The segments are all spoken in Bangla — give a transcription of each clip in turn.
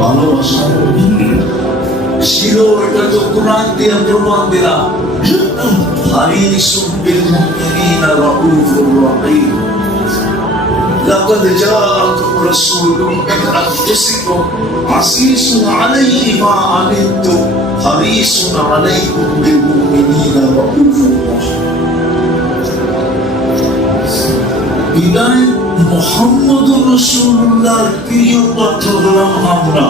ভালোবাসা ছিল, এটা তো কোরআন দিয়ে প্রমাণ দিলাম। হারিসুম বিল মুমিনিনা রাউফুর রহিম। لقد جاءكم رسول من أنفسكم عزيز عليه ما عنتم حريص عليكم بالمؤمنين رؤوف رحيم। বিদায় মুহাম্মদুর রাসূলুল্লাহর প্রিয় পাত্র হলাম আমরা।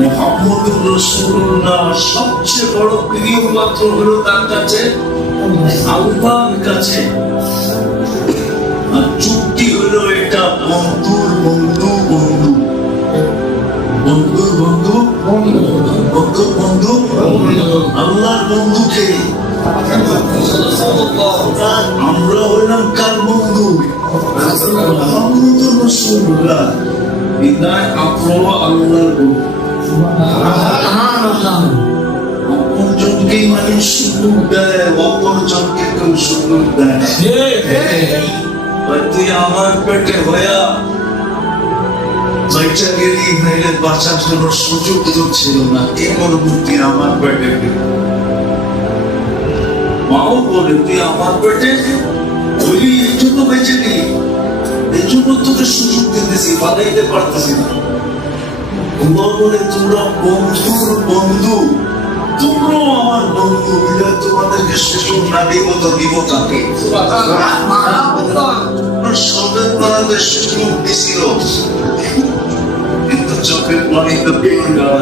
মুহাম্মদুর রাসূলুল্লাহ সবচেয়ে বড় প্রিয় পাত্র হলো তার কাছে, আল্লাহর কাছে। আর চুক্তি হলো এটা বন্ধুর বন্ধু বন্ধু বন্ধুর বন্ধু বন্ধু বন্ধু আল্লাহর বন্ধুকে আমরা হইলাম কার বন্ধু? মুহাম্মদুর রাসূলুল্লাহ। বিদায় আপনারা আল্লাহর বন্ধু। অপরজনকে মানুষ সুযোগ দেয়, অপরজনকে কেউ সুযোগ দেয়। তুই আমার পেটে হইয়া বেঁচে গেলি, নাইলে বাঁচার জন্য সুযোগ তো ছিল না। কে করবো তুই আমার পেটে? মাও বলে তুই আমার পেটে হইলি, এই জন্য বেঁচে গেলি, এই জন্য তোকে সুযোগ দিতেছি, বানাইতে পারতেছি না। বলে তোমরা বন্ধুর বন্ধু, তোমরাও আমার বন্ধু। তোমাদেরকে সুযোগ না দিব তো দিব কাকে? সবের পাড়াতে সুযোগ দিছিল, কিন্তু চোখের পানিতে পেয়ে গেল।